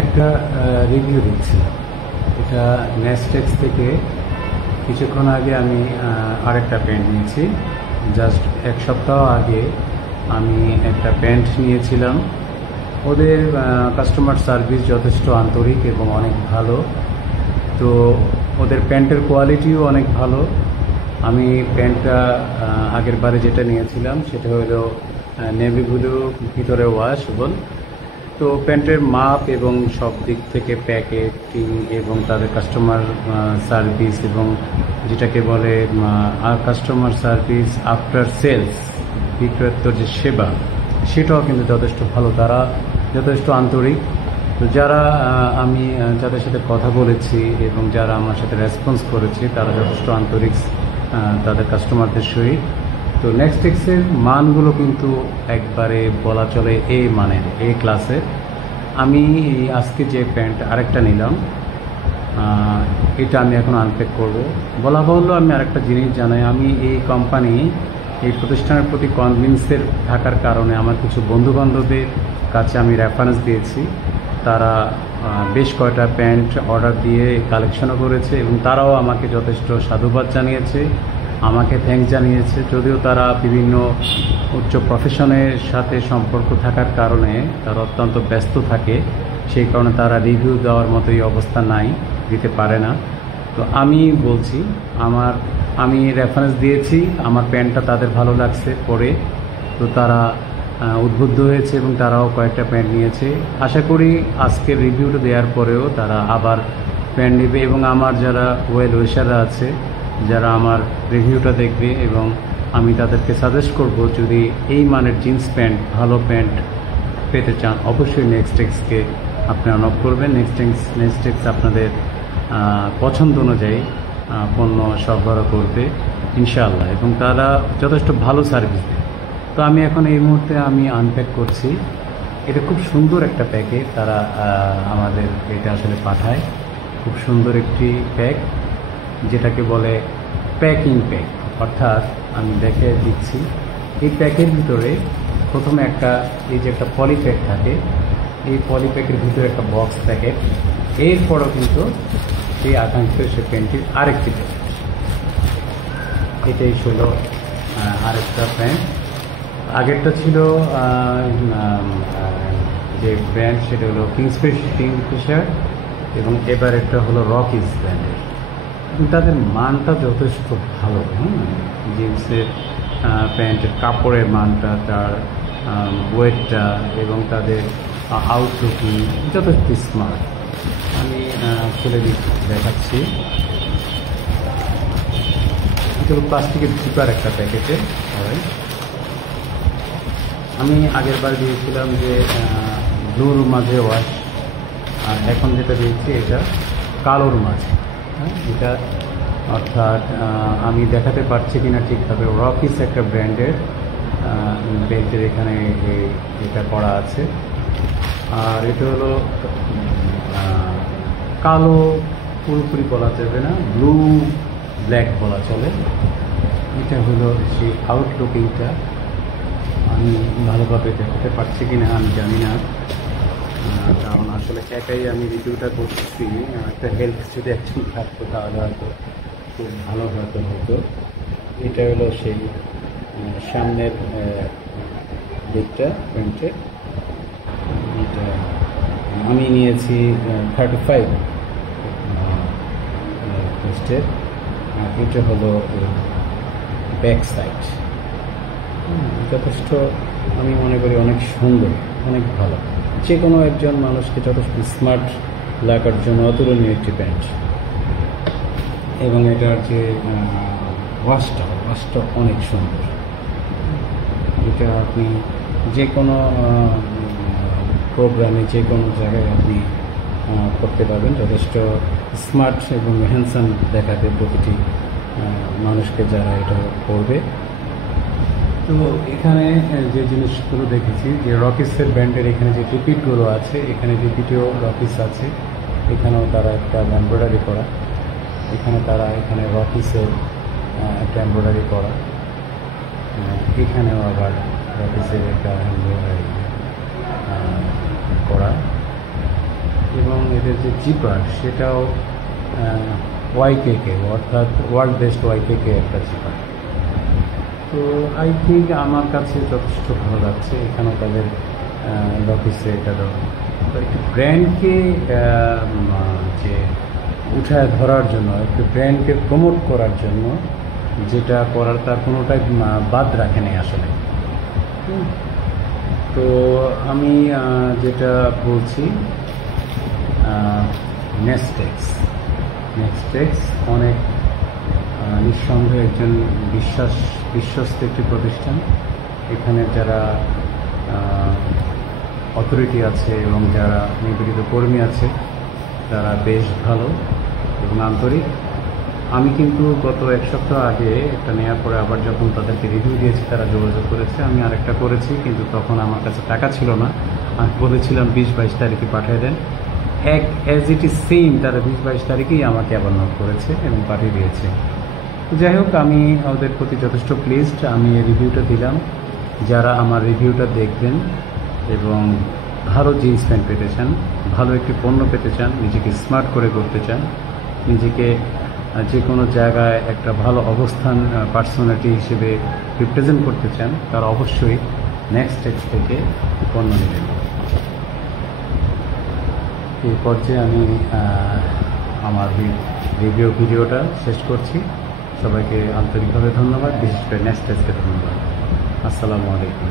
একটা রিভিউ দিচ্ছিলাম। এটা নেস্টেক্স থেকে কিছুক্ষণ আগে আমি আরেকটা প্যান্ট নিয়েছি। জাস্ট এক সপ্তাহ আগে আমি একটা প্যান্ট নিয়েছিলাম। ওদের কাস্টমার সার্ভিস যথেষ্ট আন্তরিক এবং অনেক ভালো। তো ওদের প্যান্টের কোয়ালিটিও অনেক ভালো। আমি প্যান্টটা আগের বারে যেটা নিয়েছিলাম সেটা হলো নেভি ব্লু, ভিতরে ওয়াশেবল। তো প্যান্টের মাপ এবং সব দিক থেকে প্যাকেটিং এবং তাদের কাস্টমার সার্ভিস এবং যেটাকে বলে কাস্টমার সার্ভিস আফটার সেলস, বিক্রেতার যে সেবা, সেটাও কিন্তু যথেষ্ট ভালো। তারা যথেষ্ট আন্তরিক। তো যারা আমি যাদের সাথে কথা বলেছি এবং যারা আমার সাথে রেসপন্স করেছে তারা যথেষ্ট আন্তরিক তাদের কাস্টমারদের সহিত। তো নেক্সটেক্সের মানগুলো কিন্তু একবারে বলা চলে এ মানের, এ ক্লাসের। আমি আজকে যে প্যান্ট আরেকটা নিলাম, এটা আমি এখন আনপ্যাক করব। বলা বাহুল্য আমি আরেকটা জিনিস জানাই, আমি এই কোম্পানি, এই প্রতিষ্ঠানের প্রতি কনভিন্সের থাকার কারণে আমার কিছু বন্ধুবান্ধবের কাছে আমি রেফারেন্স দিয়েছি। তারা বেশ কয়টা প্যান্ট অর্ডার দিয়ে কালেকশনও করেছে এবং তারাও আমাকে যথেষ্ট সাধুবাদ জানিয়েছে, আমাকে থ্যাঙ্কস জানিয়েছে। যদিও তারা বিভিন্ন উচ্চ প্রফেশনের সাথে সম্পর্ক থাকার কারণে তারা অত্যন্ত ব্যস্ত থাকে, সেই কারণে তারা রিভিউ দেওয়ার মতোই অবস্থা নাই, দিতে পারে না। তো আমি বলছি, আমি রেফারেন্স দিয়েছি, আমার প্যান্টটা তাদের ভালো লাগছে পরে। তো তারা উদ্বুদ্ধ হয়েছে এবং তারাও কয়েকটা প্যান্ট নিয়েছে। আশা করি আজকের রিভিউটা দেওয়ার পরেও তারা আবার প্যান্ট নেবে এবং আমার যারা ওয়েল উইশাররা আছে, যারা আমার রিভিউটা দেখবে, এবং আমি তাদেরকে সাজেস্ট করব, যদি এই মানের জিন্স প্যান্ট, ভালো প্যান্ট পেতে চান অবশ্যই নেক্সটেক্সকে আপনারা নক করবেন। নেক্সটেক্স আপনাদের পছন্দ অনুযায়ী পণ্য সরবরাহ করবে ইনশাআল্লাহ, এবং তারা যথেষ্ট ভালো সার্ভিস দেয়। তো আমি এখন এই মুহূর্তে আমি আনপ্যাক করছি। এটা খুব সুন্দর একটা প্যাকে তারা আমাদের এটা আসলে পাঠায়। খুব সুন্দর একটি প্যাক, যেটাকে বলে প্যাকিং প্যাক। অর্থাৎ আমি দেখে দিচ্ছি, এই প্যাকের ভিতরে প্রথমে এই যে একটা পলিপ্যাক থাকে, এই পলিপ্যাকের ভিতরে একটা বক্স প্যাকেট, এরপরও কিন্তু এই আকাঙ্ক্ষিত সে প্যান্টটির আরেকটি প্যাকেট। এটাই ছিল আরেকটা প্যান্ট। আগেরটা ছিল যে ব্র্যান্ড, সেটা হলো কিংফিশার, এবং এবার একটা হলো রকিস ব্র্যান্ডের। তাদের মানটা যথেষ্ট ভালো। জিন্সের প্যান্টের কাপড়ের মানটা, তার ওয়েটটা এবং তাদের আউটলুকিং যথেষ্ট স্মার্ট। আমি খুলে দেখাচ্ছি। এগুলো প্লাস্টিকের জিপার একটা প্যাকেটে হয়। আমি আগের বার দিয়েছিলাম যে ব্লুর মাঝে ওয়াশ, আর এখন যেটা দিয়েছি এটা কালোর মাঝে। এটা অর্থাৎ আমি দেখাতে পারছি কিনা ঠিকভাবে, রকিস একটা ব্র্যান্ডের বেল্টের এখানে এটা করা আছে। আর এটা হলো কালো পুরোপুরি বলা যাবে না, ব্লু ব্ল্যাক বলা চলে। এটা হলো সেই আউটলুকিংটা। আমি ভালোভাবে দেখাতে পারছি কিনা আমি জানি না, কারণ আসলে একাই আমি রিভিউটা করতেছি। একটা হেল্প যদি একজন থাকতো তাহলে হয়তো খুব ভালো হতো। এটা হলো সেই সামনের দিকটা প্যান্টের। এটা আমি নিয়েছি 35 পোস্টের। এটা হলো ব্যাক সাইড। যথেষ্ট আমি মনে করি অনেক সুন্দর, অনেক ভালো। যে কোনো একজন মানুষকে যথেষ্ট স্মার্ট লাগার জন্য অতুলনীয় একটি প্যান্ট। এবং এটার যে ওয়াশটা অনেক সুন্দর। এটা আপনি যে কোনো প্রোগ্রামে, যে কোনো জায়গায় আপনি করতে পারবেন। যথেষ্ট স্মার্ট এবং হ্যান্ডসাম দেখাবে প্রতিটি মানুষকে যারা এটা করবে। তো এখানে যে জিনিসগুলো দেখেছি, যে রকিসের ব্র্যান্ডের এখানে যে রিপিটগুলো আছে, এখানে রিপিটেও রকিস আছে। এখানেও তারা একটা এমব্রয়ডারি করা, এখানে রকিসের একটা এমব্রয়ডারি করা, এখানেও আবার রকিসের একটা এমব্রয়ডারি করা। এবং এদের যে জিপার সেটাও ওয়াইকেকে, অর্থাৎ ওয়ার্ল্ড বেস্ট ওয়াইকেকে একটা জিপার। তো আই থিঙ্ক আমার কাছে যথেষ্ট ভালো লাগছে। এখানেও তাদের অফিসে এটা একটু ব্র্যান্ডকে যে উঠায় ধরার জন্য, একটু ব্র্যান্ডকে প্রমোট করার জন্য যেটা করার তার কোনোটাই বাদ রাখে নাই আসলে। তো আমি যেটা বলছি, নেক্সটেক্স অনেক নিঃসন্দেহে একজন বিশ্বস্ত একটি প্রতিষ্ঠান। এখানে যারা অথরিটি আছে এবং যারা নিবেদিত কর্মী আছে তারা বেশ ভালো এবং আন্তরিক। আমি কিন্তু গত এক সপ্তাহ আগে একটা নেওয়ার পরে আবার যখন তাদেরকে রিভিউ দিয়েছি তারা যোগাযোগ করেছে। আমি আরেকটা করেছি, কিন্তু তখন আমার কাছে টাকা ছিল না। আমি বলেছিলাম 20-22 তারিখে পাঠিয়ে দেন। অ্যাজ ইট ইজ সেম তারা 20-22 তারিখেই আমাকে আবার নোট করেছে এবং পাঠিয়ে দিয়েছে। যাই হোক, আমি ওদের প্রতি যথেষ্ট প্লিজড। আমি এই রিভিউটা দিলাম। যারা আমার রিভিউটা দেখবেন এবং ভালো জিন্স প্যান্ট পেতে চান, ভালো একটি পণ্য পেতে চান, নিজেকে স্মার্ট করে করতে চান, নিজেকে যে কোনো জায়গায় একটা ভালো অবস্থান পার্সোনালিটি হিসেবে রিপ্রেজেন্ট করতে চান, তারা অবশ্যই নেক্সটেক্স থেকে পণ্য নেবেন। এই পর্যায়ে আমি আমার ভিডিওটা শেষ করছি। সবাইকে আন্তরিকভাবে ধন্যবাদ, বিশেষ করে নেক্সটেক্সকে ধন্যবাদ। আসসালামু আলাইকুম।